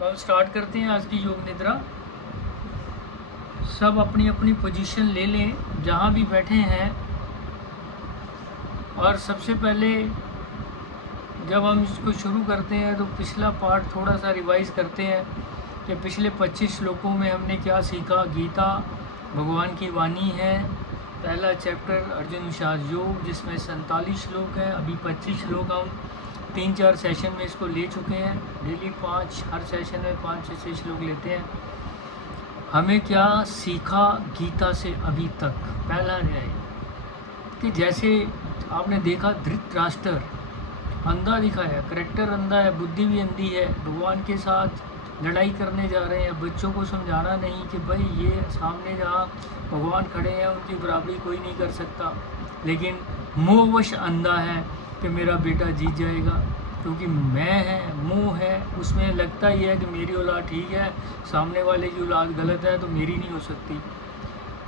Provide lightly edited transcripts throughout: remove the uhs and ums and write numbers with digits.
तो हम स्टार्ट करते हैं आज की योग निद्रा। सब अपनी अपनी पोजीशन ले लें जहाँ भी बैठे हैं। और सबसे पहले जब हम इसको शुरू करते हैं तो पिछला पार्ट थोड़ा सा रिवाइज करते हैं कि पिछले 25 श्लोकों में हमने क्या सीखा। गीता भगवान की वाणी है, पहला चैप्टर अर्जुन विषाद योग जिसमें 47 श्लोक हैं। अभी 25 श्लोक हम 3-4 सेशन में इसको ले चुके हैं। डेली 5, हर सेशन में 5 से 6 श्लोक लेते हैं। हमें क्या सीखा गीता से अभी तक? पहला न्याय कि जैसे आपने देखा धृतराष्ट्र अंधा दिखाया, करेक्टर अंधा है, बुद्धि भी अंधी है, भगवान के साथ लड़ाई करने जा रहे हैं। बच्चों को समझाना नहीं कि भाई ये सामने जहाँ भगवान खड़े हैं उनकी बराबरी कोई नहीं कर सकता, लेकिन मोहवश अंधा है कि मेरा बेटा जीत जाएगा क्योंकि मैं है, मोह है, उसमें लगता ही है कि मेरी औलाद ठीक है, सामने वाले की औलाद गलत है तो मेरी नहीं हो सकती।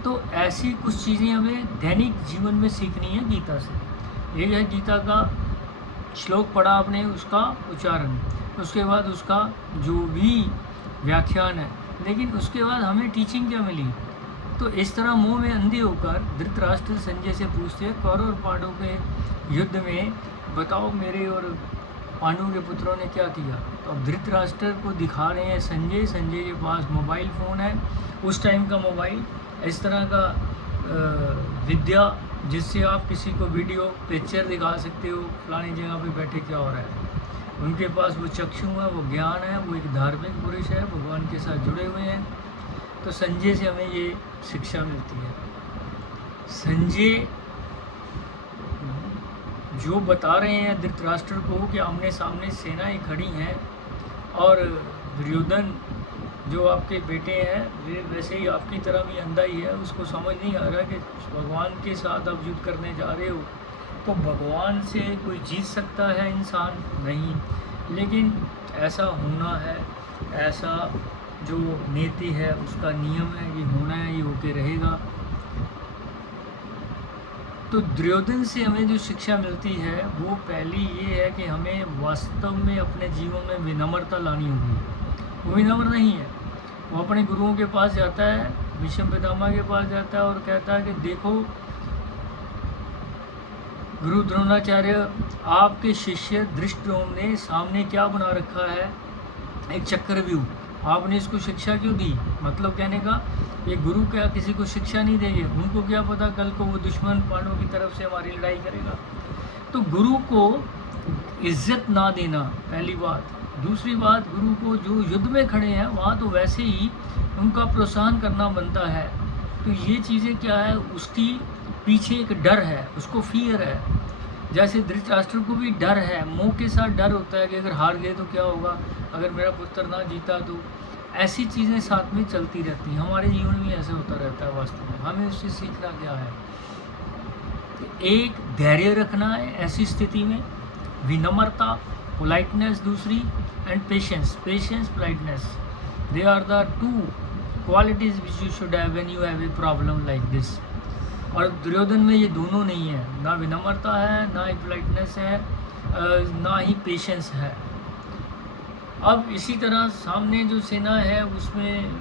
तो ऐसी कुछ चीज़ें हमें दैनिक जीवन में सीखनी है गीता से। एक है गीता का श्लोक पढ़ा आपने, उसका उच्चारण, उसके बाद उसका जो भी व्याख्यान है, लेकिन उसके बाद हमें टीचिंग क्या मिली। तो इस तरह मुंह में अंधे होकर धृतराष्ट्र संजय से पूछते हैं कौरव और पांडवों के युद्ध में बताओ मेरे और पांडवों के पुत्रों ने क्या किया। तो अब धृतराष्ट्र को दिखा रहे हैं संजय के पास मोबाइल फ़ोन है, उस टाइम का मोबाइल, इस तरह का विद्या जिससे आप किसी को वीडियो पिक्चर दिखा सकते हो फलानी जगह पे बैठे क्या हो रहा है। उनके पास वो चक्षु है, वो ज्ञान है, वो एक धार्मिक पुरुष है, भगवान के साथ जुड़े हुए हैं। तो संजय से हमें ये शिक्षा मिलती है। संजय जो बता रहे हैं धृतराष्ट्र को कि आमने सामने सेनाएं खड़ी हैं और दुर्योधन जो आपके बेटे हैं वे वैसे ही आपकी तरह भी अंधा ही है, उसको समझ नहीं आ रहा कि भगवान के साथ आप युद्ध करने जा रहे हो। तो भगवान से कोई जीत सकता है इंसान? नहीं, लेकिन ऐसा होना है, ऐसा जो नीति है उसका नियम है, ये होना है, ये होके रहेगा। तो दुर्योधन से हमें जो शिक्षा मिलती है वो पहली ये है कि हमें वास्तव में अपने जीवन में विनम्रता लानी होगी। वो विनम्र नहीं है, वो अपने गुरुओं के पास जाता है, भीष्म पितामह के पास जाता है और कहता है कि देखो गुरु द्रोणाचार्य, आपके शिष्य धृष्टद्युम्न ने सामने क्या बना रखा है, एक चक्रव्यूह, आपने इसको शिक्षा क्यों दी? मतलब कहने का ये गुरु क्या किसी को शिक्षा नहीं देंगे, उनको क्या पता कल को वो दुश्मन पांडवों की तरफ से हमारी लड़ाई करेगा। तो गुरु को इज्जत ना देना पहली बात। दूसरी बात, गुरु को जो युद्ध में खड़े हैं वहाँ तो वैसे ही उनका प्रोत्साहन करना बनता है। तो ये चीज़ें क्या है, उसकी पीछे एक डर है, उसको फियर है। जैसे धृतराष्ट्र को भी डर है, मोह के साथ डर होता है कि अगर हार गए तो क्या होगा, अगर मेरा पुत्र ना जीता तो। ऐसी चीज़ें साथ में चलती रहती हैं, हमारे जीवन में ऐसे होता रहता है। वास्तव में हमें उससे सीखना क्या है, एक धैर्य रखना है ऐसी स्थिति में, विनम्रता, पोलाइटनेस दूसरी, and patience. Politeness, they are the 2 qualities which you should have when you have a problem like this. और दुर्योधन में ये दोनों नहीं है, ना विनम्रता है, ना ही पोलाइटनेस है, ना ही पेशेंस है। अब इसी तरह सामने जो सेना है उसमें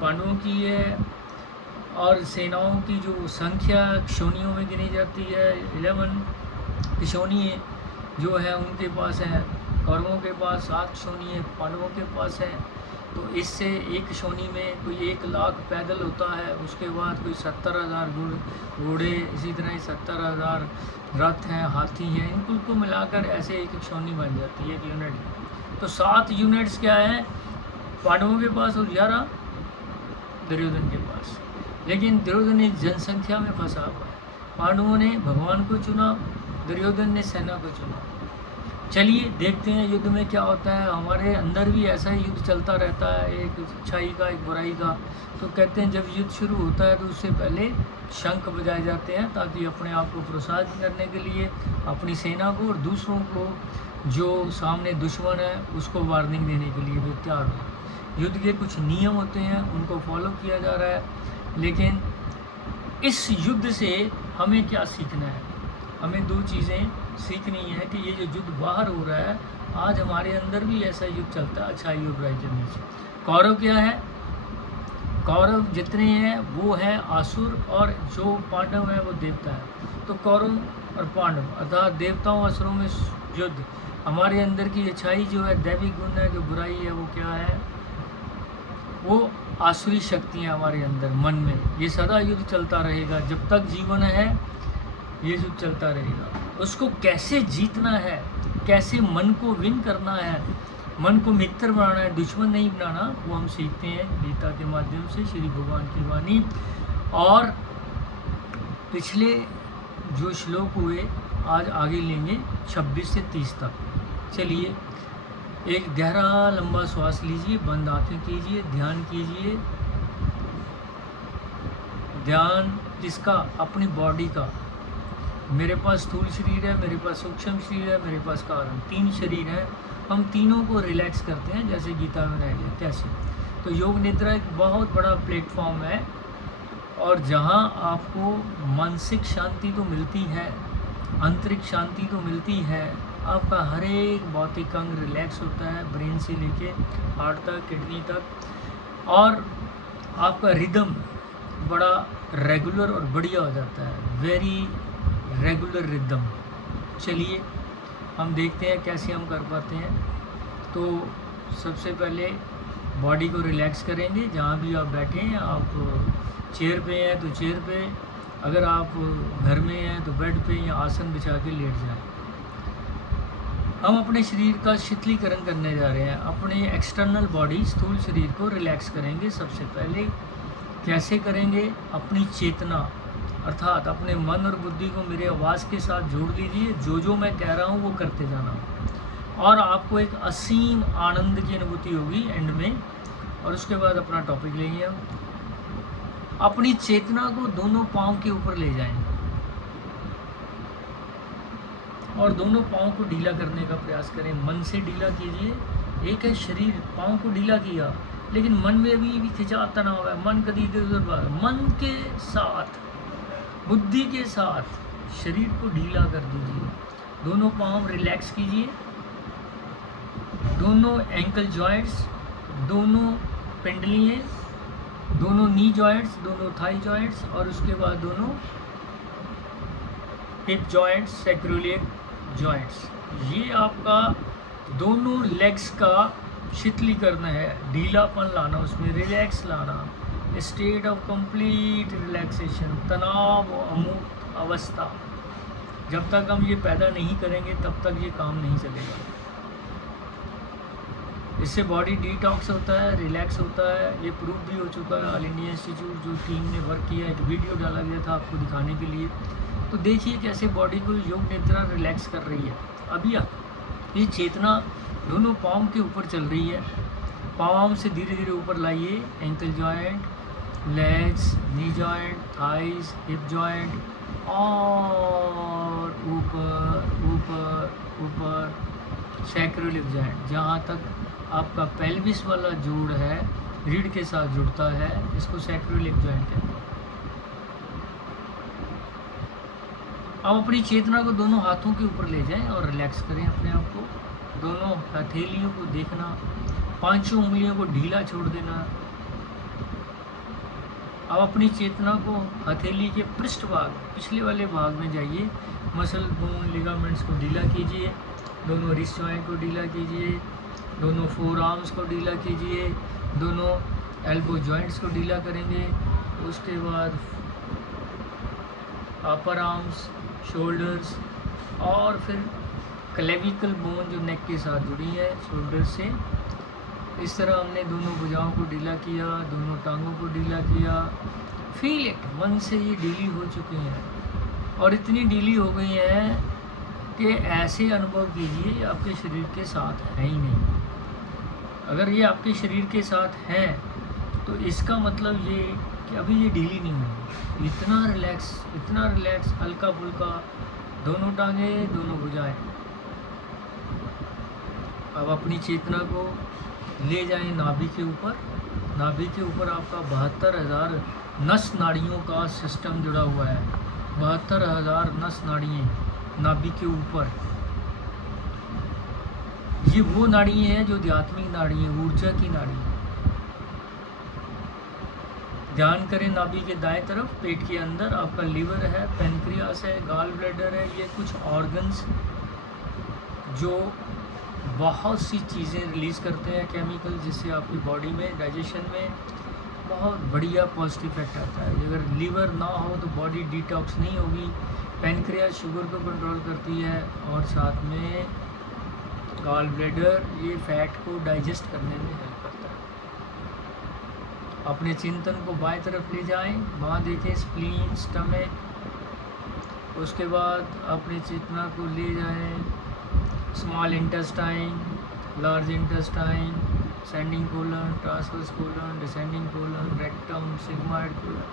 पांडवों की है और सेनाओं की जो संख्या क्षोणियों में गिनी जाती है, 11 क्षोणीय जो है उनके पास है, कौरवों के पास 7 क्षोणीय पांडवों के पास है। तो इससे एक क्षोणी में कोई 1 लाख पैदल होता है, उसके बाद कोई 70,000 घोड़े, इसी तरह 70,000 रथ हैं, हाथी हैं, इनको को मिलाकर ऐसे एक क्षोणी बन जाती है, एक यूनिट। तो 7 यूनिट्स क्या है पांडवों के पास और 11 दुर्योधन के पास। लेकिन दुर्योधन इस जनसंख्या में फंसा हुआ है। पांडवों ने भगवान को चुना, दुर्योधन ने सेना को चुना। चलिए देखते हैं युद्ध में क्या होता है। हमारे अंदर भी ऐसा ही युद्ध चलता रहता है, एक अच्छाई का एक बुराई का। तो कहते हैं जब युद्ध शुरू होता है तो उससे पहले शंख बजाए जाते हैं ताकि अपने आप को प्रोत्साहित करने के लिए, अपनी सेना को और दूसरों को जो सामने दुश्मन है उसको वार्निंग देने के लिए भी तैयार हो। युद्ध के कुछ नियम होते हैं, उनको फॉलो किया जा रहा है। लेकिन इस युद्ध से हमें क्या सीखना है? हमें 2 चीज़ें सीखनी है कि ये जो युद्ध बाहर हो रहा है आज हमारे अंदर भी ऐसा युग चलता है, अच्छाई और बुराई के बीच। कौरव क्या है? कौरव जितने हैं वो है आसुर, और जो पांडव है वो देवता है। तो कौरव और पांडव अर्थात देवताओं असुरों में युद्ध। हमारे अंदर की अच्छाई जो है, दैविक गुण है, जो बुराई है वो क्या है? वो आसुरी शक्तियाँ हमारे अंदर मन में। ये सदा युद्ध चलता रहेगा, जब तक जीवन है ये युद्ध चलता रहेगा। उसको कैसे जीतना है, कैसे मन को विन करना है, मन को मित्र बनाना है, दुश्मन नहीं बनाना, वो हम सीखते हैं गीता के माध्यम से, श्री भगवान की वाणी। और पिछले जो श्लोक हुए आज आगे लेंगे 26 से 30 तक। चलिए, एक गहरा लंबा श्वास लीजिए, बंद आंखें कीजिए, ध्यान कीजिए। ध्यान किसका? अपनी बॉडी का। मेरे पास स्थूल शरीर है, मेरे पास सूक्ष्म शरीर है, मेरे पास कारण, 3 शरीर हैं। हम तीनों को रिलैक्स करते हैं, जैसे गीता में रह गया कैसे। तो योग निद्रा एक बहुत बड़ा प्लेटफॉर्म है, और जहाँ आपको मानसिक शांति तो मिलती है, आंतरिक शांति तो मिलती है, आपका हर एक भौतिक अंग रिलैक्स होता है, ब्रेन से लेके हार्ट तक, किडनी तक, और आपका रिदम बड़ा रेगुलर और बढ़िया हो जाता है, वेरी रेगुलर रिदम। चलिए हम देखते हैं कैसे हम कर पाते हैं। तो सबसे पहले बॉडी को रिलैक्स करेंगे। जहाँ भी आप बैठे हैं, आप चेयर पे हैं तो चेयर पे, अगर आप घर में हैं तो बेड पे या आसन बिछा के लेट जाएं। हम अपने शरीर का शीतलीकरण करने जा रहे हैं। अपने एक्सटर्नल बॉडी, स्थूल शरीर को रिलैक्स करेंगे। सबसे पहले कैसे करेंगे? अपनी चेतना अर्थात अपने मन और बुद्धि को मेरे आवाज़ के साथ जोड़ लीजिए। जो मैं कह रहा हूँ वो करते जाना, और आपको एक असीम आनंद की अनुभूति होगी एंड में। और उसके बाद अपना टॉपिक लेंगे हम। अपनी चेतना को दोनों पाँव के ऊपर ले जाएं और दोनों पाँव को ढीला करने का प्रयास करें। मन से ढीला कीजिए। एक है शरीर, पाँव को ढीला किया, लेकिन मन में अभी भी खिंचाव तनाव है, मन कभी इधर उधर भाग। मन के साथ, बुद्धि के साथ शरीर को ढीला कर दीजिए। दोनों पाँव रिलैक्स कीजिए, दोनों एंकल जॉइंट्स, दोनों पिंडलियाँ, दोनों नी जॉइंट्स, दोनों थाई जॉइंट्स, और उसके बाद दोनों हिप जॉइंट्स, सैक्रोलियक जॉइंट्स। ये आपका दोनों लेग्स का शीतलीकरण है, ढीलापन लाना, उसमें रिलैक्स लाना, स्टेट ऑफ कंप्लीट रिलैक्सेशन, तनाव मुक्त अवस्था। जब तक हम ये पैदा नहीं करेंगे तब तक ये काम नहीं चलेगा। इससे बॉडी डिटॉक्स होता है, रिलैक्स होता है। ये प्रूव भी हो चुका है। ऑल इंडिया इंस्टीट्यूट जो टीम ने वर्क किया, एक वीडियो डाला गया था आपको दिखाने के लिए। तो देखिए कैसे बॉडी को योग निद्रा रिलैक्स कर रही है। अभी ये चेतना दोनों पाँव के ऊपर चल रही है। पाँव से धीरे धीरे ऊपर लाइए, ankle joint, legs, knee joint, thighs, hip joint, और ऊपर ऊपर ऊपर सैक्रोलिक जॉइंट, जहाँ तक आपका पेल्विस वाला जोड़ है, रीढ़ के साथ जुड़ता है, इसको सैक्रोलिक जॉइंट कहते हैं। अब अपनी चेतना को दोनों हाथों के ऊपर ले जाएं और रिलैक्स करें अपने आप को। दोनों हथेलियों को देखना, पांचों उंगलियों को ढीला छोड़ देना। अब अपनी चेतना को हथेली के पृष्ठ भाग, पिछले वाले भाग में जाइए, मसल बोन लिगामेंट्स को ढीला कीजिए, दोनों रिस्ट जॉइंट को ढीला कीजिए, दोनों फोर आर्म्स को ढीला कीजिए, दोनों एल्बो जॉइंट्स को ढीला करेंगे। उसके बाद अपर आर्म्स, शोल्डर्स, और फिर क्लेविकल बोन जो नेक के साथ जुड़ी है शोल्डर से। इस तरह हमने दोनों भुजाओं को ढीला किया, दोनों टांगों को ढीला किया। फील इट, मन से ये ढीली हो चुकी हैं और इतनी ढीली हो गई हैं कि ऐसे अनुभव कीजिए ये आपके शरीर के साथ है ही नहीं। अगर ये आपके शरीर के साथ है तो इसका मतलब ये कि अभी ये ढीली नहीं हुई। इतना रिलैक्स, हल्का फुल्का, दोनों टांगे, दोनों भुजाएं। अब अपनी चेतना को ले जाएं नाभि के ऊपर। नाभि के ऊपर आपका 72,000 नस नाड़ियों का सिस्टम जुड़ा हुआ है। 72,000 नस नाड़ियाँ नाभि के ऊपर। ये वो नाड़ी है जो आध्यात्मिक नाड़ी है, ऊर्जा की नाड़ी है। ध्यान करें नाभि के दाएं तरफ, पेट के अंदर आपका लीवर है, पेनक्रियास है, गॉल ब्लैडर है। ये कुछ ऑर्गन्स जो बहुत सी चीज़ें रिलीज़ करते हैं केमिकल, जिससे आपकी बॉडी में डाइजेशन में बहुत बढ़िया पॉजिटिव इफेक्ट आता है। अगर लीवर ना हो तो बॉडी डिटॉक्स नहीं होगी। पेनक्रियास शुगर को कंट्रोल करती है, और साथ में गॉल ब्लैडर ये फैट को डाइजेस्ट करने में हेल्प करता है। अपने चिंतन को बाएं तरफ ले जाएं, वहाँ देखें स्प्लीन, स्टमक। उसके बाद अपने चेतना को ले जाएं small intestine, large intestine, sending colon, transverse colon, descending colon, rectum, sigmoid colon.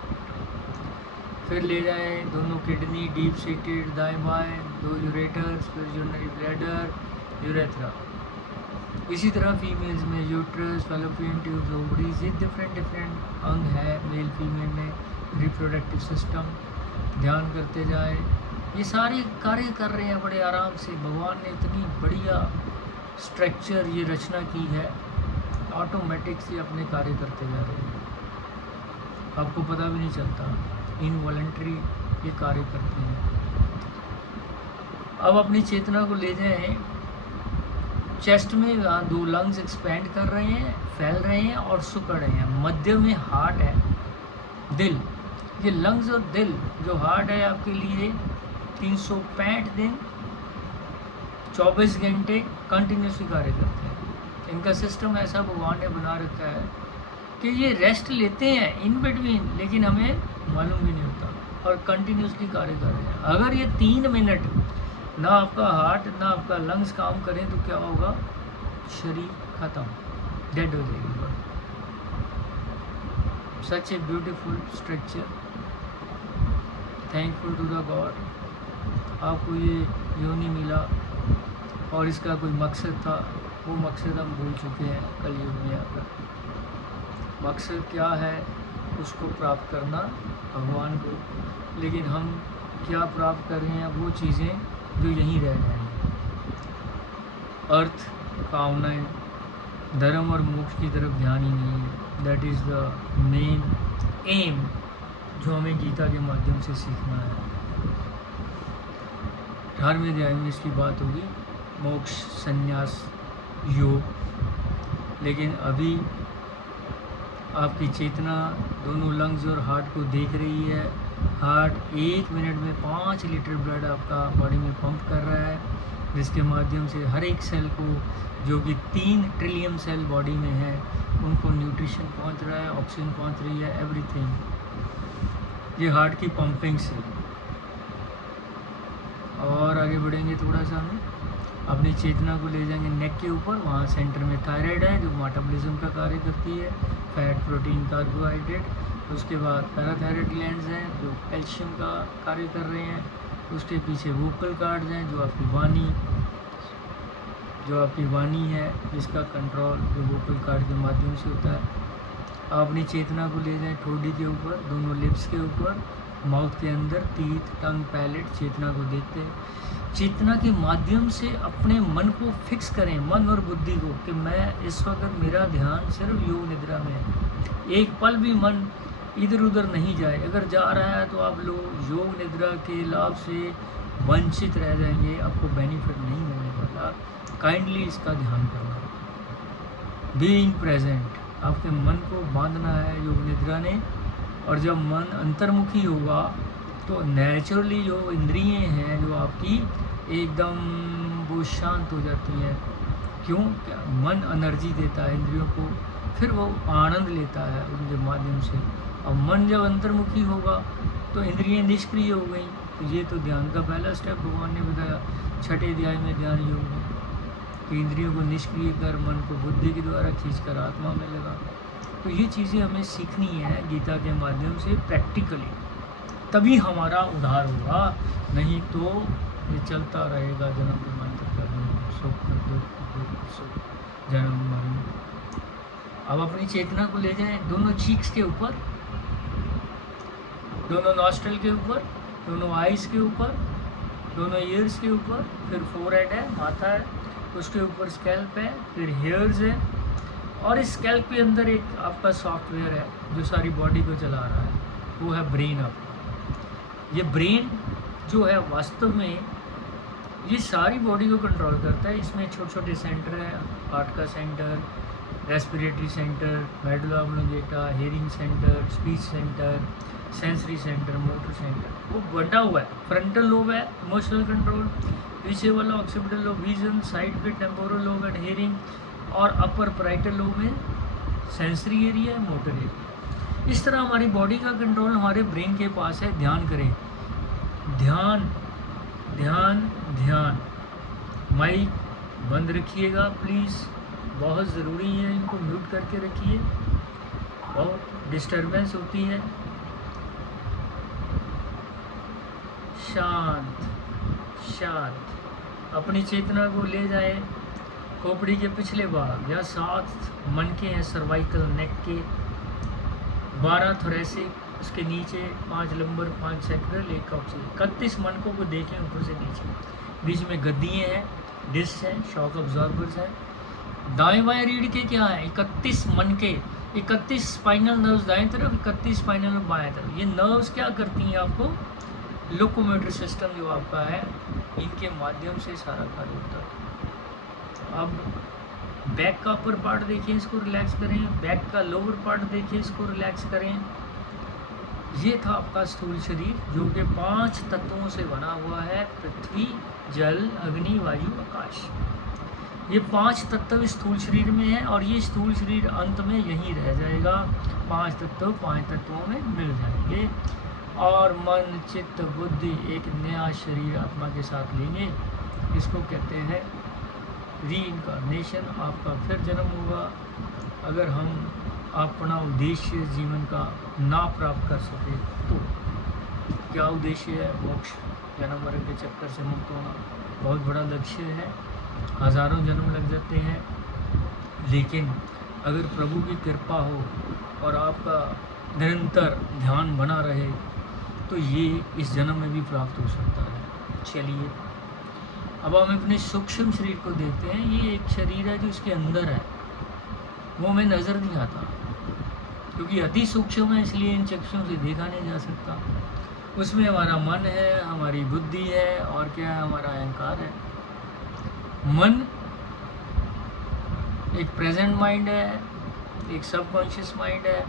फिर ले जाएं दोनों किडनी, डीप सीटेड दाएं बाएं, दो यूरेटर्स, फिर यूरिनरी ब्लैडर, यूरेथ्रा। इसी तरह फीमेल्स में यूट्रस, फैलोपियन ट्यूब्स, ओवरीज, ये डिफरेंट अंग है मेल फीमेल में, रिप्रोडक्टिव सिस्टम। ध्यान करते जाए, ये सारे कार्य कर रहे हैं बड़े आराम से। भगवान ने इतनी बढ़िया स्ट्रक्चर ये रचना की है, ऑटोमेटिक से अपने कार्य करते जा रहे हैं, आपको पता भी नहीं चलता, इनवॉलंटरी ये कार्य करते हैं। अब अपनी चेतना को ले जाएं चेस्ट में, दो लंग्स एक्सपेंड कर रहे हैं, फैल रहे हैं और सुकड़ रहे हैं। मध्य में हार्ट है, दिल। ये लंग्स और दिल जो हार्ट है आपके लिए 365 दिन 24 घंटे कंटिन्यूसली कार्य करते हैं। इनका सिस्टम ऐसा भगवान ने बना रखा है कि ये रेस्ट लेते हैं इन बिटवीन, लेकिन हमें मालूम भी नहीं होता, और कंटिन्यूसली कार्य कर रहे हैं। अगर ये 3 मिनट ना आपका हार्ट ना आपका लंग्स काम करें तो क्या होगा? शरीर खत्म, डेड हो जाएगी body. Such a beautiful structure, thankful to the God आपको ये योनि मिला, और इसका कोई मकसद था, वो मकसद हम भूल चुके हैं कलयुग में आकर। मकसद क्या है? उसको प्राप्त करना भगवान को, लेकिन हम क्या प्राप्त कर रहे हैं? वो चीज़ें जो यहीं रह जाएंगी, अर्थ, कामनाएं, धर्म और मोक्ष की तरफ ध्यान ही नहीं है। That is the main M जो हमें गीता के माध्यम से सीखना है। 18वें अध्याय में इसकी बात होगी, मोक्ष, संन्यास, योग। लेकिन अभी आपकी चेतना दोनों लंग्स और हार्ट को देख रही है। हार्ट 1 मिनट में 5 लीटर ब्लड आपका बॉडी में पंप कर रहा है, जिसके माध्यम से हर एक सेल को, जो कि 3 ट्रिलियन सेल बॉडी में है, उनको न्यूट्रिशन पहुंच रहा है, ऑक्सीजन पहुंच रही है, एवरीथिंग। ये हार्ट की पंपिंग से। और आगे बढ़ेंगे थोड़ा सा, हमें अपनी चेतना को ले जाएंगे नेक के ऊपर। वहाँ सेंटर में थायराइड है जो मेटाबॉलिज्म का कार्य करती है, फैट, प्रोटीन, कार्बोहाइड्रेट। उसके बाद पैराथायराइड ग्लैंड्स हैं जो कैल्शियम का कार्य कर रहे हैं। उसके पीछे वोकल कार्ड्स हैं जो आपकी वाणी है, जिसका कंट्रोल जो वोकल कार्ड के माध्यम से होता है। आप अपनी चेतना को ले जाएं ठोड़ी के ऊपर, दोनों लिप्स के ऊपर, माउथ के अंदर, टीथ, टंग, पैलेट। चेतना को देखते हैं, चेतना के माध्यम से अपने मन को फिक्स करें, मन और बुद्धि को, कि मैं इस वक्त, मेरा ध्यान सिर्फ योग निद्रा में है। एक पल भी मन इधर उधर नहीं जाए। अगर जा रहा है तो आप लोग योग निद्रा के लाभ से वंचित रह जाएंगे, आपको बेनिफिट नहीं मिलने वाला। काइंडली इसका ध्यान करना। बीइंग प्रेजेंट, आपके मन को बांधना है योग निद्रा ने। और जब मन अंतर्मुखी होगा तो नेचुरली जो इंद्रियां हैं जो आपकी एकदम वो शांत हो जाती हैं। क्यों? क्या मन एनर्जी देता है इंद्रियों को, फिर वो आनंद लेता है उनके माध्यम से। और मन जब अंतर्मुखी होगा तो इंद्रियां निष्क्रिय हो गई। तो ये तो ध्यान का पहला स्टेप भगवान ने बताया 6ठे अध्याय में ध्यान योग में, कि इंद्रियों को निष्क्रिय कर मन को बुद्धि के द्वारा खींचकर आत्मा में लगा। तो ये चीज़ें हमें सीखनी है गीता के माध्यम से प्रैक्टिकली, तभी हमारा उद्धार होगा। नहीं तो ये चलता रहेगा जन्म जन्मांतर का, सुख दुख सुख, जन्म मरण। अब अपनी चेतना को ले जाएं दोनों चीक्स के ऊपर, दोनों नॉस्ट्रल के ऊपर, दोनों आइज़ के ऊपर, दोनों ईयर्स के ऊपर, फिर फोरहेड है, माथा है, उसके ऊपर स्कैल्प है, फिर हेयर्स है, और इस स्कैल्प के अंदर एक आपका सॉफ्टवेयर है जो सारी बॉडी को चला रहा है, वो है ब्रेन आपका। ये ब्रेन जो है वास्तव में ये सारी बॉडी को कंट्रोल करता है। इसमें छोटे छोटे सेंटर हैं, हार्ट का centre, respiratory centre, medulla oblongata, hearing centre, speech centre, sensory centre, motor centre, वो बटा हुआ है। फ्रंटल लोब है इमोशनल कंट्रोल, पीछे वाला ऑक्सीपिटल लोब विजन, साइड पे टेम्पोरल लोब एंड हेयरिंग, और अपर पैराइटल लोब में सेंसरी एरिया है, मोटर एरिया। इस तरह हमारी बॉडी का कंट्रोल हमारे ब्रेन के पास है। ध्यान करें, ध्यान ध्यान ध्यान। माइक बंद रखिएगा प्लीज़, बहुत ज़रूरी है, इनको म्यूट करके रखिए, बहुत डिस्टरबेंस होती है। शांत शांत। अपनी चेतना को ले जाए खोपड़ी के पिछले भाग या 7 मनके हैं सर्वाइकल नेक के, 12 थोरेसिक, उसके नीचे 5 लंबर, 5 सेक्टरल, 1 कॉक्सिल। 31 मनकों को देखें ऊपर से नीचे, बीच में गद्दियाँ हैं, डिस्क हैं, शॉक अब्जॉर्बर्स हैं। दाएं बाएं रीढ़ के क्या है? 31 मनके, 31 स्पाइनल नर्व्स दाएं तरफ, 31 स्पाइनल नर्व बाएं तरफ। ये नर्व्स क्या करती हैं आपको? लोकोमोटर सिस्टम जो आपका है, इनके माध्यम से सारा कार्य होता है। अब बैक का अपर पार्ट देखिए, इसको रिलैक्स करें, बैक का लोअर पार्ट देखिए, इसको रिलैक्स करें। ये था आपका स्थूल शरीर जो कि 5 तत्वों से बना हुआ है, पृथ्वी, जल, अग्नि, वायु, आकाश। ये 5 तत्व स्थूल शरीर में है, और ये स्थूल शरीर अंत में यहीं रह जाएगा। 5 तत्व 5 तत्वों में मिल जाएंगे, और मन, चित्त, बुद्धि एक नया शरीर आत्मा के साथ लेंगे। इसको कहते हैं रीइंकारनेशन। आपका फिर जन्म होगा अगर हम अपना उद्देश्य जीवन का ना प्राप्त कर सके तो। क्या उद्देश्य है? मोक्ष, जन्म मरण के चक्कर से मुक्त होना बहुत बड़ा लक्ष्य है। हज़ारों जन्म लग जाते हैं, लेकिन अगर प्रभु की कृपा हो और आपका निरंतर ध्यान बना रहे तो ये इस जन्म में भी प्राप्त हो सकता है। चलिए अब हम अपने सूक्ष्म शरीर को देखते हैं। ये एक शरीर है जो इसके अंदर है, वो हमें नज़र नहीं आता क्योंकि अति सूक्ष्म है, इसलिए इन चक्षुओं से देखा नहीं जा सकता। उसमें हमारा मन है, हमारी बुद्धि है, और क्या है? हमारा अहंकार है। मन एक प्रेजेंट माइंड है, एक सबकॉन्शियस माइंड है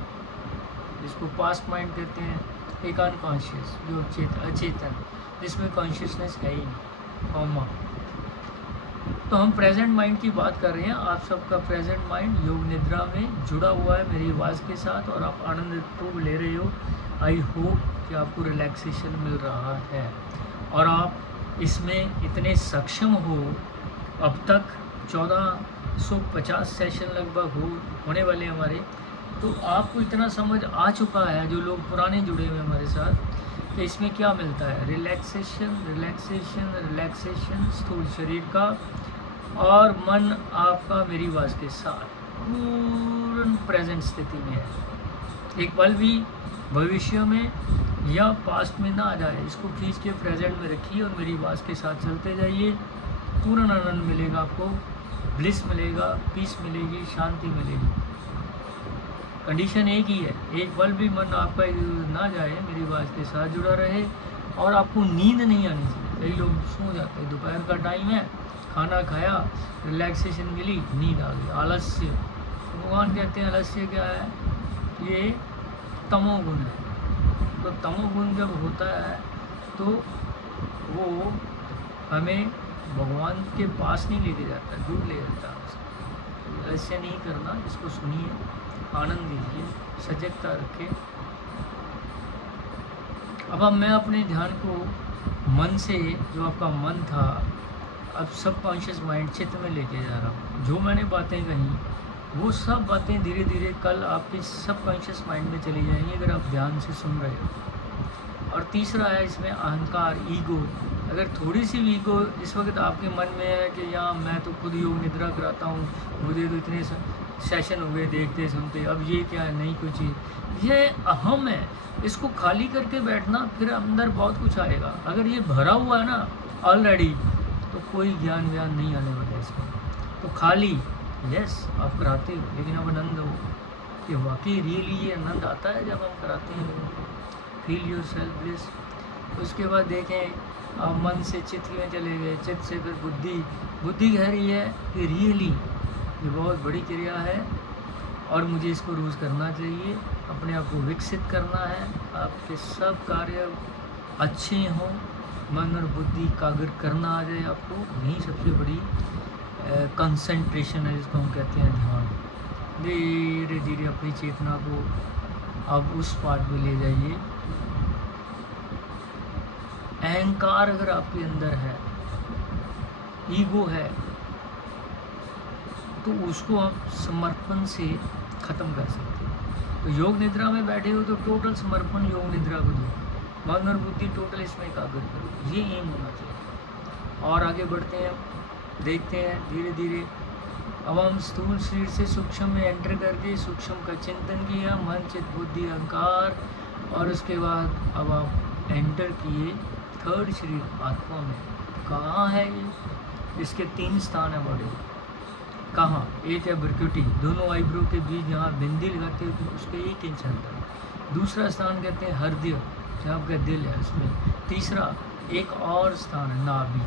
जिसको पास्ट माइंड कहते हैं, एक अनकॉन्शियस जो अचेतन जिसमें कॉन्शियसनेस है ही नहीं, कॉमा। तो हम प्रेजेंट माइंड की बात कर रहे हैं। आप सबका प्रेजेंट माइंड योग निद्रा में जुड़ा हुआ है मेरी आवाज़ के साथ, और आप आनंद खूब ले रहे हो। आई होप कि आपको रिलैक्सेशन मिल रहा है और आप इसमें इतने सक्षम हो। अब तक 1450 सेशन लगभग होने वाले हमारे, तो आपको इतना समझ आ चुका है, जो लोग पुराने जुड़े हुए हमारे साथ, कि इसमें क्या मिलता है। रिलैक्सेशन रिलैक्सेशन रिलैक्सेशन स्थूल शरीर का, और मन आपका मेरी आवाज़ के साथ पूर्ण प्रेजेंट स्थिति में है। एक पल भी भविष्य में या पास्ट में ना आ जाए, इसको खींच के प्रेजेंट में रखिए और मेरी आवाज़ के साथ चलते जाइए। पूर्ण आनंद मिलेगा आपको, ब्लिस मिलेगा, पीस मिलेगी, शांति मिलेगी। कंडीशन एक ही है, एक पल भी मन आपका ना जाए, मेरी आवाज़ के साथ जुड़ा रहे, और आपको नींद नहीं आनी चाहिए। कई लोग सो जाते हैं, दोपहर का टाइम है, खाना खाया, रिलैक्सेशन मिली, नींद आ गई। आलस्य, भगवान कहते हैं आलस्य क्या है? ये तमोगुण है। तो तमोगुण जब होता है तो वो हमें भगवान के पास नहीं लेके जाता, दूर ले जाता है। आलस्य नहीं करना, इसको सुनिए, आनंद लीजिए, सजगता रखें। अब मैं अपने ध्यान को मन से, जो आपका मन था, अब सबकॉन्शियस माइंड चित्त में लेके जा रहा हूँ। जो मैंने बातें कही वो सब बातें धीरे धीरे कल आपके सबकॉन्शियस माइंड में चली जाएंगी अगर आप ध्यान से सुन रहे हो। और तीसरा है इसमें अहंकार, ईगो। अगर थोड़ी सी भी ईगो इस वक्त आपके मन में है कि यहाँ मैं तो खुद योग निद्रा कराता हूँ, मुझे तो इतने सेशन हो गए देखते सुनते, अब ये क्या है, नहीं कुछ ही, ये अहम है। इसको खाली करके बैठना, फिर अंदर बहुत कुछ आएगा। अगर ये भरा हुआ है ना ऑलरेडी, तो कोई ज्ञान व्यान नहीं आने वाला है इसमें। तो खाली यस आप कराते हो, लेकिन अब आनंद हो कि वाकई रियली ये आनंद आता है जब हम कराते हैं लोगों को। Feel your self bliss. उसके बाद देखें आप मन से चित्त में चले गए, चित्त से फिर बुद्धि। बुद्धि कह रही है कि रियली ये बहुत बड़ी क्रिया है और मुझे इसको रोज़ करना चाहिए, अपने आप को विकसित करना है, आपके सब कार्य अच्छे हों, मन और बुद्धि एकाग्र करना आ जाए आपको। यही सबसे बड़ी कंसंट्रेशन है जिसको हम कहते हैं ध्यान। धीरे धीरे अपनी चेतना को आप उस पार्ट में ले जाइए। अहंकार अगर आपके अंदर है, ईगो है, तो उसको आप समर्पण से ख़त्म कर सकते हैं। तो योग निद्रा में बैठे हो तो टोटल समर्पण योग निद्रा को दो, मन और बुद्धि टोटल इसमें एकाग्र करो, ये एम होना चाहिए। और आगे बढ़ते हैं, देखते हैं धीरे धीरे। अब हम स्थूल शरीर से सूक्ष्म में एंटर करके सूक्ष्म का चिंतन किया, मन चित्त बुद्धि अहंकार, और उसके बाद अब आप एंटर किए थर्ड शरीर आत्मा में। कहाँ है ये? इसके 3 स्थान है बॉडी। कहाँ? एक है ब्रकुटी, दोनों आईब्रो के बीच जहाँ बिंदी लगाते हो तो उसके 1 इंच अंदर। दूसरा स्थान कहते हैं हृदय, जहाँ आपका दिल है उसमें। तीसरा एक और स्थान है नाभि।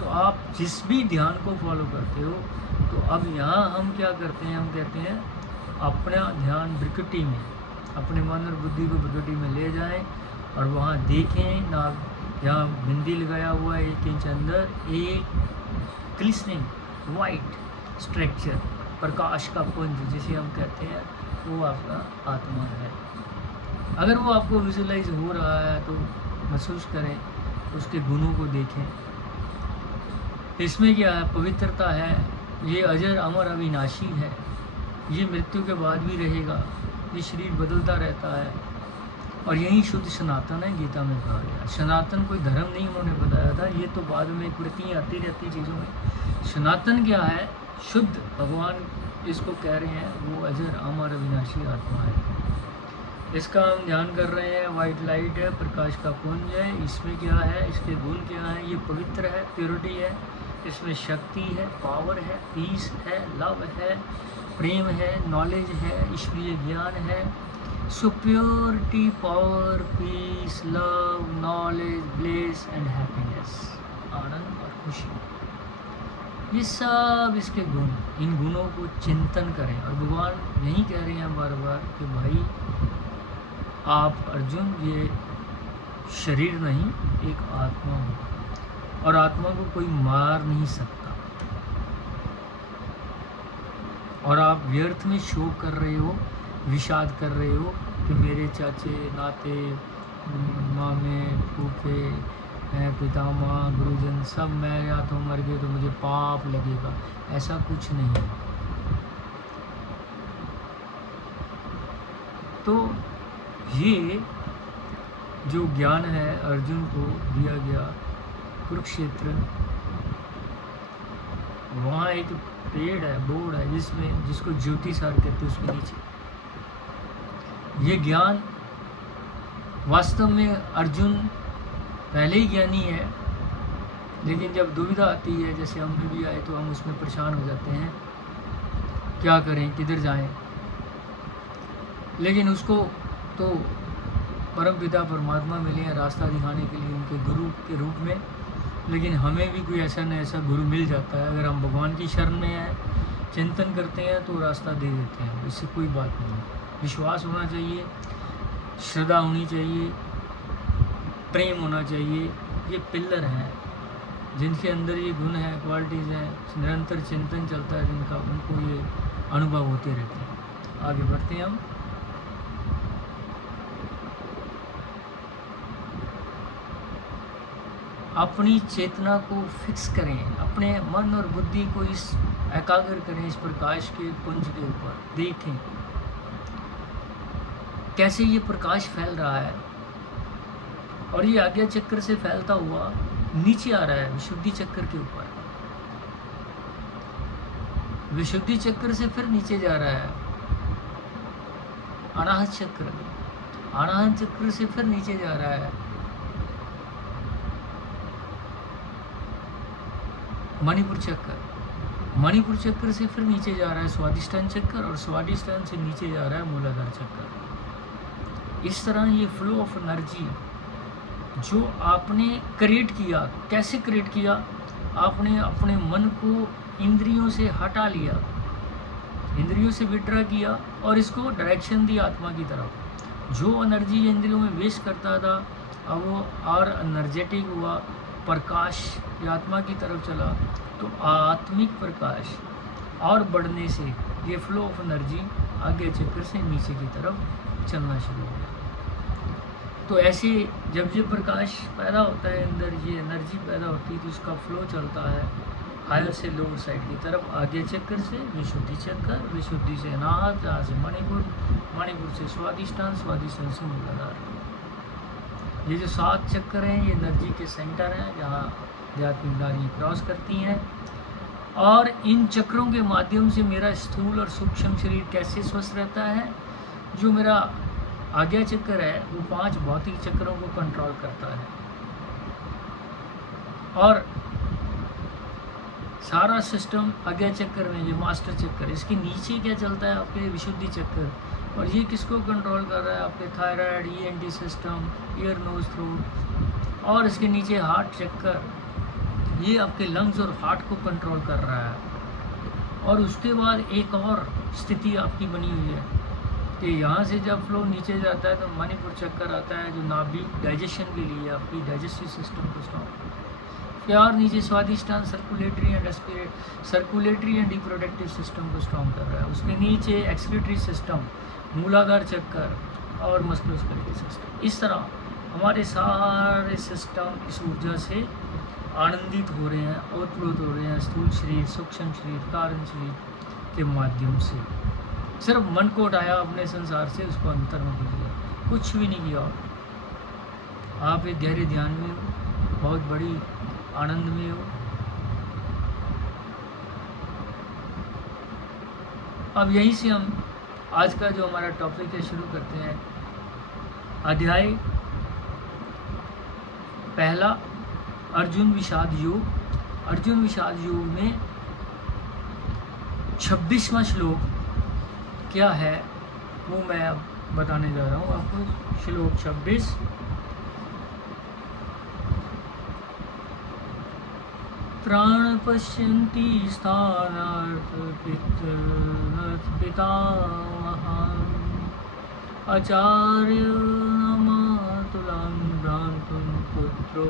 तो आप जिस भी ध्यान को फॉलो करते हो, तो अब यहाँ हम क्या करते हैं, हम कहते हैं अपना ध्यान ब्रकुटी में, अपने मन और बुद्धि को ब्रकुटी में ले जाएं और वहाँ देखें ना, यहाँ बिंदी लगाया हुआ है 1 इंच अंदर, एक ग्लिसनिंग वाइट स्ट्रक्चर, प्रकाश का पुंज जिसे हम कहते हैं, वो आपका आत्मा है। अगर वो आपको विजुलाइज हो रहा है तो महसूस करें, उसके गुणों को देखें। इसमें क्या है? पवित्रता है, ये अजर अमर अविनाशी है, ये मृत्यु के बाद भी रहेगा, ये शरीर बदलता रहता है, और यही शुद्ध सनातन है। गीता में कहा गया सनातन कोई धर्म नहीं उन्होंने बताया था, ये तो बाद में कृतियाँ आती रहती चीज़ों में। सनातन क्या है? शुद्ध भगवान इसको कह रहे हैं, वो अजर अमर अविनाशी आत्मा है। इसका हम ध्यान कर रहे हैं। वाइट लाइट है, प्रकाश का पुंज है। इसमें क्या है? इसके गुण क्या है? ये पवित्र है, प्योरिटी है, इसमें शक्ति है, पावर है, पीस है, लव है, प्रेम है, नॉलेज है, ईश्वरीय ज्ञान है। So purity, power, peace, love, knowledge, bless and happiness, आनंद और खुशी, ये सब इसके गुण। इन गुणों को चिंतन करें। और भगवान यही कह रहे हैं बार बार कि भाई आप अर्जुन ये शरीर नहीं, एक आत्मा हो, और आत्मा को कोई मार नहीं सकता। और आप व्यर्थ में शोक कर रहे हो, विषाद कर रहे हो कि मेरे चाचे नाते मामे फूफे पितामह गुरुजन सब मैं या तो मर गए तो मुझे पाप लगेगा। ऐसा कुछ नहीं है। तो ये जो ज्ञान है अर्जुन को दिया गया कुरुक्षेत्र, वहाँ एक पेड़ है, बोर्ड है, जिसको ज्योति सार कहते हैं, उसके नीचे ये ज्ञान। वास्तव में अर्जुन पहले ही ज्ञानी है, लेकिन जब दुविधा आती है, जैसे हम भी आए, तो हम उसमें परेशान हो जाते हैं, क्या करें, किधर जाएं। लेकिन उसको तो परमपिता परमात्मा मिले हैं रास्ता दिखाने के लिए, उनके गुरु के रूप में। लेकिन हमें भी कोई ऐसा न ऐसा गुरु मिल जाता है, अगर हम भगवान की शरण में हैं, चिंतन करते हैं, तो रास्ता दे देते हैं। इससे कोई बात नहीं। विश्वास होना चाहिए, श्रद्धा होनी चाहिए, प्रेम होना चाहिए। ये पिलर हैं जिनके अंदर ये गुण हैं, क्वालिटीज़ हैं, निरंतर चिंतन चलता है जिनका, उनको ये अनुभव होते रहते हैं। आगे बढ़ते हैं हम। अपनी चेतना को फिक्स करें, अपने मन और बुद्धि को इस एकाग्र करें, इस प्रकाश के पुंज के ऊपर। देखें कैसे ये प्रकाश फैल रहा है, और ये आज्ञा चक्र से फैलता हुआ नीचे आ रहा है विशुद्धि चक्र के ऊपर। विशुद्धि चक्र से फिर नीचे जा रहा है अनाहत चक्र, अनाहत चक्र से फिर नीचे जा रहा है मणिपुर चक्कर, मणिपुर चक्कर से फिर नीचे जा रहा है स्वादिष्टान चक्कर, और स्वादिष्टान से नीचे जा रहा है मूलाधार चक्कर। इस तरह ये फ्लो ऑफ एनर्जी जो आपने क्रिएट किया, कैसे क्रिएट किया, आपने अपने मन को इंद्रियों से हटा लिया, इंद्रियों से विड्रा किया और इसको डायरेक्शन दी आत्मा की तरफ। जो एनर्जी इंद्रियों में वेस्ट करता था अब वो और एनर्जेटिक हुआ, प्रकाश ये आत्मा की तरफ चला, तो आत्मिक प्रकाश और बढ़ने से ये फ्लो ऑफ एनर्जी आगे चक्कर से नीचे की तरफ चलना शुरू हो गया। तो ऐसे जब ये प्रकाश पैदा होता है अंदर, ये एनर्जी पैदा होती है, तो उसका फ्लो चलता है हायर से लोअर साइड की तरफ, आगे चक्कर से विशुद्धि चक्कर, विशुद्धि से अनाहत, जहाँ से मणिपुर, मणिपुर से स्वादिष्टान, स्वादिष्टान से मूलाधार। ये जो 7 चक्कर हैं ये एनर्जी के सेंटर हैं जहाँ आध्यात्मिक नारियाँ क्रॉस करती हैं, और इन चक्रों के माध्यम से मेरा स्थूल और सूक्ष्म शरीर कैसे स्वस्थ रहता है। जो मेरा आज्ञा चक्कर है वो 5 भौतिक चक्रों को कंट्रोल करता है, और सारा सिस्टम आज्ञा चक्कर में, ये मास्टर चक्कर, इसके नीचे क्या चलता है आपके विशुद्धि चक्कर, और ये किसको कंट्रोल कर रहा है, आपके thyroid, ENT system, ear nose throat, और इसके नीचे हार्ट चक्कर, ये आपके लंग्स और हार्ट को कंट्रोल कर रहा है। और उसके बाद एक और स्थिति आपकी बनी हुई है कि यहाँ से जब फ्लो नीचे जाता है तो मणिपुर चक्कर आता है जो नाभि डाइजेशन के लिए, आपकी डाइजेस्टिव सिस्टम को स्ट्रॉन्ग, फिर और नीचे Swadhisthana circulatory and reproductive system को स्ट्रॉन्ग कर रहा है। उसके नीचे एक्सक्रीटरी सिस्टम, मूलाधार चक्कर और मस्कुलोस्केलेटल सिस्टम। इस तरह हमारे सारे सिस्टम इस ऊर्जा से आनंदित हो रहे हैं, ओतप्रोत हो रहे हैं, स्थूल शरीर, सूक्ष्म शरीर, कारण शरीर के माध्यम से। सिर्फ मन को उठाया अपने संसार से, उसको अंतर्मुख किया, कुछ भी नहीं किया। आप एक गहरे ध्यान में हो, बहुत बड़ी आनंद में हो। अब यहीं से हम आज का जो हमारा टॉपिक है शुरू करते हैं। अध्याय पहला, अर्जुन विषाद योग। अर्जुन विषाद योग में 26वां श्लोक क्या है वो मैं अब बताने जा रहा हूँ आपको। श्लोक 26, प्राण पश्यन्ति स्थानार्थ पितामहम् आचार्य मातुलां भ्रान्तुं पुत्रो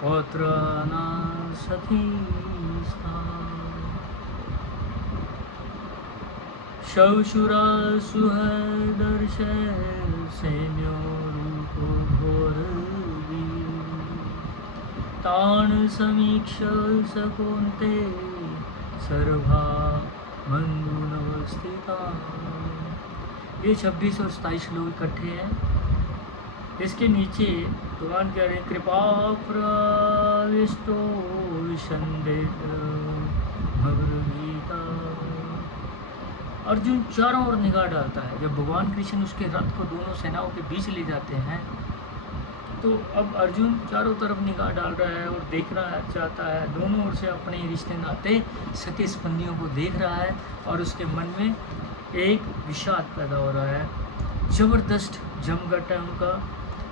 पौत्र न सखी शौशुरा सुहदर्श सैन्यो रूपो घोरवीर तान समीक्ष सकुन्ते सर्वा बन्धुनवस्थिता। ये 26 और 27 श्लोक इकट्ठे हैं। इसके नीचे भगवान कह रहे हैं, कृपा प्रविष्टो संदेह भगवद्गीता। अर्जुन चारों ओर निगाह डालता है। जब भगवान कृष्ण उसके रथ को दोनों सेनाओं के बीच ले जाते हैं तो अब अर्जुन चारों तरफ निगाह डाल रहा है और देखना चाहता है, दोनों ओर से अपने रिश्ते नाते सके संबंधियों को देख रहा है, और उसके मन में एक विषाद पैदा हो रहा है। ज़बरदस्त जमघट है उनका।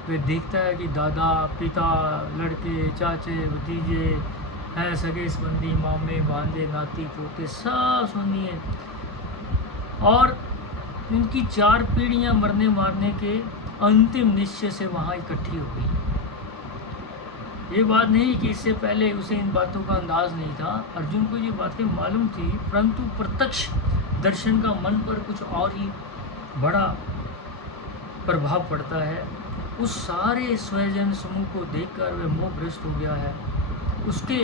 वे देखता है कि दादा, पिता, लड़के, चाचे, भतीजे हैं, सगे संबंधी, मामे, भांजे, नाती, पोते, सब संबंधी हैं, और इनकी 4 पीढ़ियां मरने मारने के अंतिम निश्चय से वहाँ इकट्ठी हो गई। ये बात नहीं कि इससे पहले उसे इन बातों का अंदाज नहीं था। अर्जुन को ये बातें मालूम थी, परंतु प्रत्यक्ष दर्शन का मन पर कुछ और ही बड़ा प्रभाव पड़ता है। उस सारे स्वजन समूह को देखकर वह मोहग्रस्त हो गया है। उसके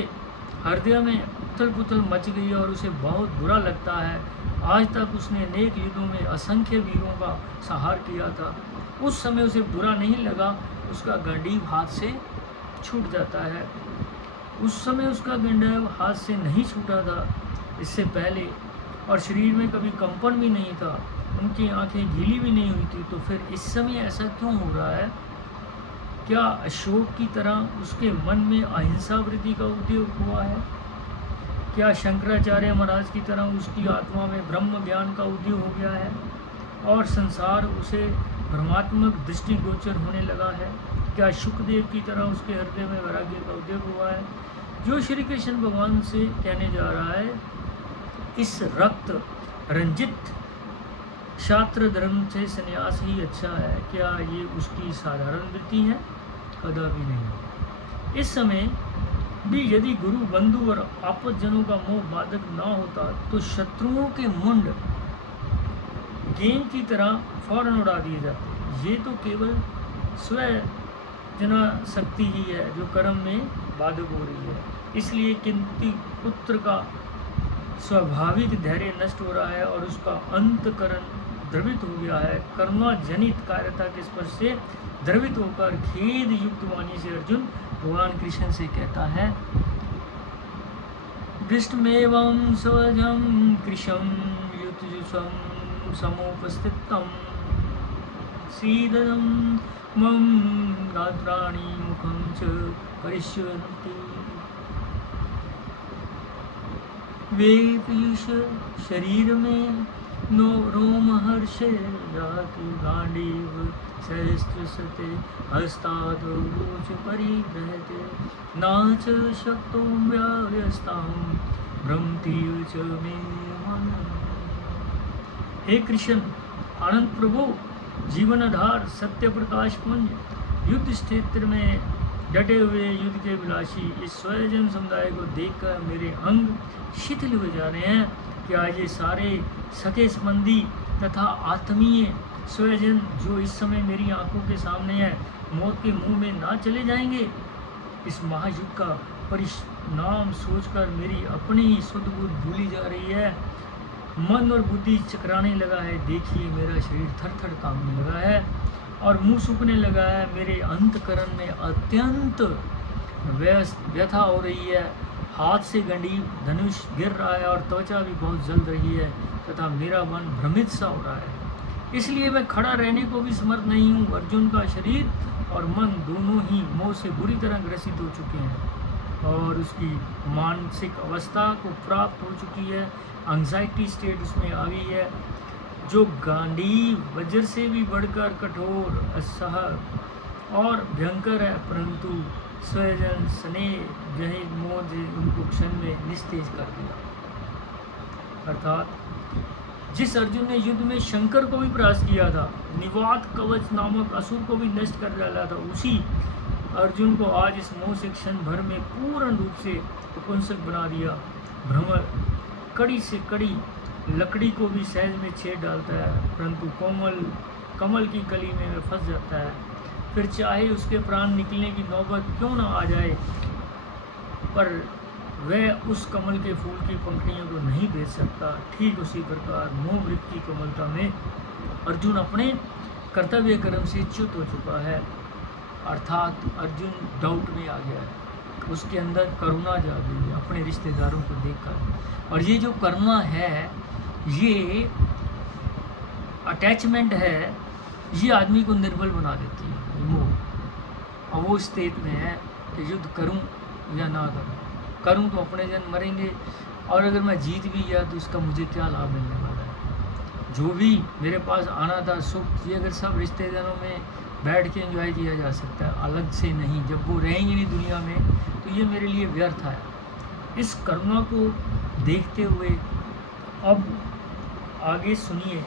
हृदय में उथल पुथल मच गई और उसे बहुत बुरा लगता है। आज तक उसने अनेक युद्धों में असंख्य वीरों का संहार किया था। उस समय उसे बुरा नहीं लगा, उसका गंडीव हाथ से छूट जाता है। उस समय उसका गंडीव हाथ से नहीं छूटा था इससे पहले, और शरीर में कभी कंपन भी नहीं था, उनकी आंखें गीली भी नहीं हुई थी। तो फिर इस समय ऐसा क्यों हो रहा है? क्या अशोक की तरह उसके मन में अहिंसा वृत्ति का उद्योग हुआ है? क्या शंकराचार्य महाराज की तरह उसकी आत्मा में ब्रह्म ज्ञान का उदय हो गया है और संसार उसे भ्रमात्मक दृष्टिगोचर होने लगा है? क्या शुकदेव की तरह उसके हृदय में वैराग्य का उदय हुआ है? जो श्री कृष्ण भगवान से कहने जा रहा है, इस रक्त रंजित क्षात्र धर्म से संन्यास ही अच्छा है, क्या ये उसकी साधारण वृत्ति है? कदापि नहीं। इस समय भी यदि गुरु, बंधु और आपसजनों का मोह बाधक ना होता तो शत्रुओं के मुंड गेंद की तरह फौरन उड़ा दिए जाते। ये तो केवल स्व जना शक्ति ही है जो कर्म में बाधक हो रही है। इसलिए किंतु पुत्र का स्वाभाविक धैर्य नष्ट हो रहा है और उसका अंतकरण द्रवित हो गया है। कर्मा जनित कार्यता के स्पर्श से द्रवित होकर खेद युक्त वाणी से अर्जुन भगवान कृष्ण से कहता है, दृष्टमेवं स्वजं कृशं युतजुषं समुपस्थितं सीदनं मम गात्राणि मुखं च करिष्यन्ति वे पीयूष शरीर में नो रोमहर्ष जाति गांडीव सहस्त्रशते हस्तादोच परिग्रहते नाच शक्तो व्यस्तां भ्रमतीव च मे मन। हे कृष्ण, आनंद प्रभु, जीवन आधार, सत्य प्रकाश पुंज, युद्ध क्षेत्र में डटे हुए युद्ध के विलासी इस स्वयं समुदाय को देखकर मेरे अंग शिथिल हो जा रहे हैं। क्या ये सारे सके संबंधी तथा आत्मीय स्वयं जो इस समय मेरी आंखों के सामने है, मौत के मुंह में ना चले जाएंगे? इस महायुग का परिणाम सोचकर मेरी अपनी ही शुद्ध बुद्ध भूली जा रही है, मन और बुद्धि चकराने लगा है। देखिए, मेरा शरीर थर थर कांपने लगा है और मुंह सूखने लगा है। मेरे अंतकरण में अत्यंत व्यथा हो रही है। हाथ से गंडी धनुष गिर रहा है और त्वचा भी बहुत जल रही है तथा मेरा मन भ्रमित सा हो रहा है। इसलिए मैं खड़ा रहने को भी समर्थ नहीं हूँ। अर्जुन का शरीर और मन दोनों ही मोह से बुरी तरह ग्रसित हो चुके हैं और उसकी मानसिक अवस्था को प्राप्त हो चुकी है। एंजाइटी स्टेट उसमें आ गई है, जो गांडीव वज्र से भी बढ़कर कठोर, असह्य और भयंकर है। परंतु स्वयं स्नेह जहे मोह उनको क्षण में निस्तेज कर दिया। अर्थात जिस अर्जुन ने युद्ध में शंकर को भी परास्त किया था, निवात कवच नामक असुर को भी नष्ट कर डाला था, उसी अर्जुन को आज इस मोह से क्षण भर में पूर्ण रूप से उपंसक बना दिया। भ्रमर कड़ी से कड़ी लकड़ी को भी सहज में छेद डालता है, परंतु कमल की कली में वह फंस जाता है। फिर चाहे उसके प्राण निकलने की नौबत क्यों ना आ जाए, पर वह उस कमल के फूल की पंखुड़ियों को नहीं बेच सकता। ठीक उसी प्रकार मोह वृत्ति की कोमलता में अर्जुन अपने कर्तव्य कर्म से च्युत हो चुका है। अर्थात अर्जुन डाउट में आ गया है, उसके अंदर करुणा जा गई है अपने रिश्तेदारों को देखकर। और ये जो करुणा है, ये अटैचमेंट है, ये आदमी को निर्बल बना देती है। मोह अब वो स्थिति में है कि युद्ध करूं या ना करूं तो अपने जन मरेंगे, और अगर मैं जीत भी गया तो इसका मुझे क्या लाभ मिलने वाला है। जो भी मेरे पास आना था सुख, ये अगर सब रिश्तेदारों में बैठ के एंजॉय किया जा सकता है, अलग से नहीं, जब वो रहेंगे नहीं दुनिया में तो ये मेरे लिए व्यर्थ है। इस करुणा को देखते हुए अब आगे सुनिए